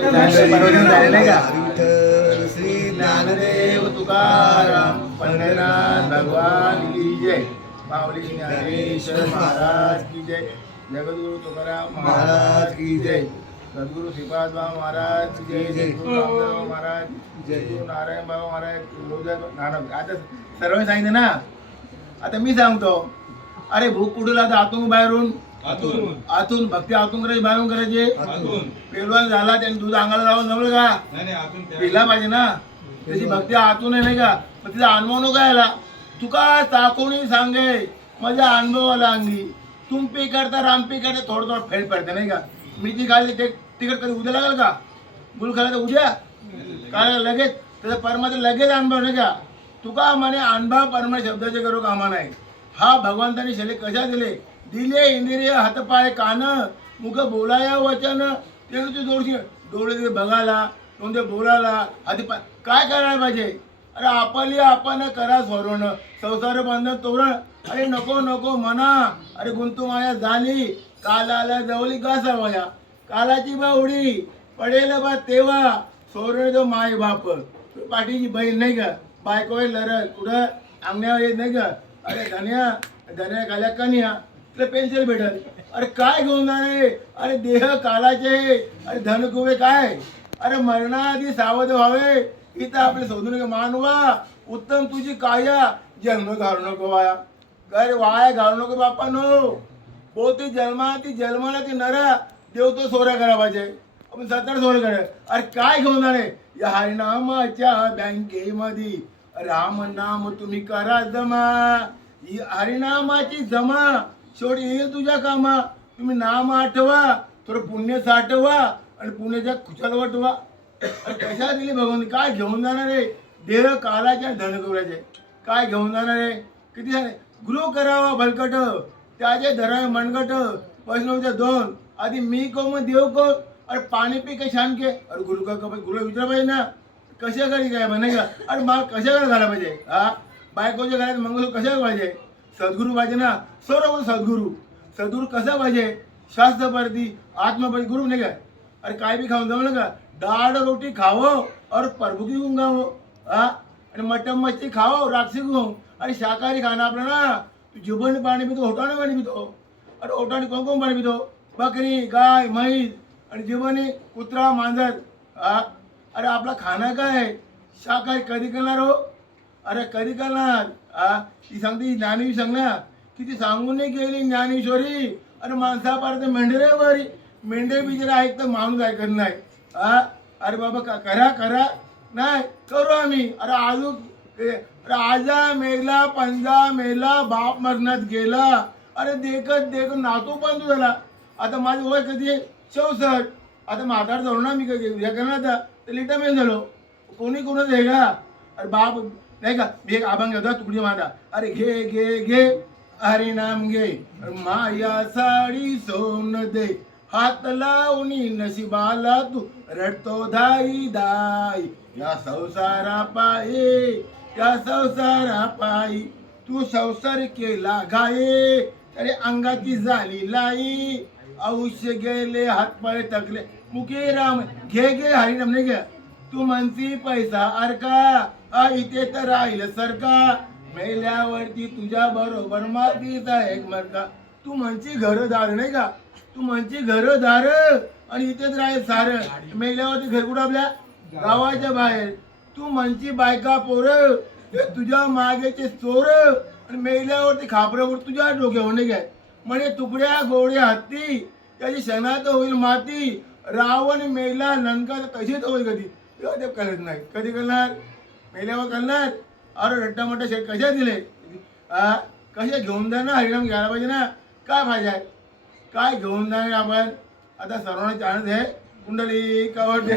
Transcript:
झाले का? श्री ज्ञानदेव तुकाराम पंढरीनाथ भगवान की जय. माऊली ज्ञानेश्वर महाराज की जय. जगद्गुरु तुकाराम महाराज की जय. सद्गुरु श्रीपाद बाबा महाराज की जय. सद्गुरु रामदेव महाराज जय. गुरु नारायण बाबा महाराज. आता सर्वांनी सांगितलं ना, आता मी सांगतो. अरे भूक कुठून आता आतून बाहेरून आतून भक्ती आतून करायची बाहेरून करायची. पेलवान झाला त्याने दूध अंगाला लावून जमलं का? पिला पाहिजे ना. त्याची भक्ती आतून आहे नाही का? मग तिचा अनुभव नको यायला. तुका चाकोणी सांगे माझ्या अनुभवाला अंगी. तुमपी करता रामपी करता थोडं थोडं फेड पडते नाही का? मी ती खाली ते तिकट कधी उद्या लागेल का? गुल खायला तर उद्या काय लगेच त्याचा परमाचा लगेच अनुभव नाही का? तुका म्हणे अनुभव परमा शब्दाचे करू कामा नाही. हा भगवंताने शले कशा दिले इंद्रिय हातपाय कान मुख बोलाया वचन. ते जोडशी डोळे ते बघायला तोंडे बोलायला आधी काय करायला पाहिजे? अरे आपण करा स्वरण संसार बंधन तोरण. अरे नको नको म्हणा. अरे गुंतू माया झाली कालाला जवळी गासावया. कालाची बावडी पडेल बा तेव्हा सोरण जो माय बाप. पाठीची बहीण नाही का? बायको लरल कुठं अंगण्यावर येत नाही का? अरे धन्या काल्या कन्या पेन्सिल भेटल. अरे काय घेऊन जाणे? अरे देह कालाचे. अरे धनकुवे काय? अरे मरणाआधी सावध व्हावे. इथं आपले शोधून मानवा उत्तम तुझी काया. जन्म घालू नको वाया. काय वाया घालू नको बाप्पा नो. पोती जन्माला ती नरा देव तो सोरा करा पाहिजे. आपण 70 सोरा करा. अरे काय घेऊन जाणे? या हरिनामाच्या बँकेमध्ये राम नाम तुम्ही करा जमा. ही हरिनामाची जमा शेवटी येईल तुझ्या कामा. तुम्ही नाम आठवा थोडं पुण्य साठवा आणि पुण्याच्या खुशाल वाटवा. कशा दिली भगवंत? काय घेऊन जाणार आहे? देह कालाच्या धनकवऱ्याचे काय घेऊन जाणार आहे? किती झाले? गृह करावा भलकट त्याचे धरावे मनगट. वैष्णवच्या 2 आधी मी को मग देव को. अरे पाणी पी का छान के. अरे गुरु का गुरु विचार पाहिजे ना कशा करी काय म्हणे का? अरे मला कशा घाला घाला पाहिजे? हा बायकोच्या घरात मंगळसूत्र कशा पाहिजे? सद्गुरू पाहिजे ना. सर्व सद्गुरू कसा पाहिजे? शास्त्रपरती आत्मपरती गुरु नाही काय? अरे काय बी खाऊन जमलं का? डाळ रोटी खावं और परभुकी गुंगावं. हा आणि मटन मच्छी खावं राक्षसी गुंग. आणि शाकाहारी खाणं आपलं ना. तू जिभणी पाणी पितो ओठाने पाणी पितो. अरे ओठाने कोण पाणी पितो? बकरी गाय म्हैस आणि जिभणी कुत्रा मांजर. हा अरे आपला खाणं काय? शाकाहारी कधी करणार हो? अरे कधी करणार? हा ती सांगते ज्ञानेश्वरी सांगणार की ती सांगून नाही गेली ज्ञानेश्वरी. अरे माणसापर्यंत मेंढरेवरी मेंढरे बिचारे ऐकतं माणूस ऐकत नाही. हा अरे बाबा करा नाही करू आम्ही. अरे अरे आजा मेला पंजा मेला बाप मरणात गेला. अरे देखत नातू बंधू झाला. आता माझं वय कधी 64. आता म्हातार झालो ना मी कधी हे करणार आता तर लिटामेन झालो. कोणी कोणाच आहे का? अरे बाप नाही का? मी एक अभंग होता तुकडी माझा. अरे घे हरिनाम घे माया साडी सोन दे. हात लावणी नशिबाला तू रडतो दाई दाई. या संसारा पायी तू संसार केला घाये. अरे अंगाची झाली लाई. आयुष्य गेले हातपाय थकले मुके राम. घे हरिनाम नाही घ्या. तू म्हणती पैसा अरका इथे तर राहील सरका. मेल्यावरती तुझ्या बरोबर मातीचा एक मरका. तू म्हणची घरदार नाही का? तू म्हणची घरदार आणि इथेच राहील सार. मेल्यावरती घर कुठं आपल्या गावाच्या बाहेर. तू म्हणची बायका पोरं तुझ्या मागेचे चोर आणि मेल्यावरती खापरावर तुझ्या डोक्यावर नाही काय? म्हणे तुकड्या गोड्या हत्ती त्याची क्षणात होईल माती. रावण मेला लंका तशीच होईल कधी कळत नाही. कधी करणार? मेल्यावर करणार. अरे रट्टा मोठा शेत कशा दिले? कशा घेऊन जाणार? हरिनाम घ्यायला पाहिजे ना. काय पाहिजे? काय घेऊन जाणार आपण? आता सर्वांना चान्स आहे. कुंडली कवट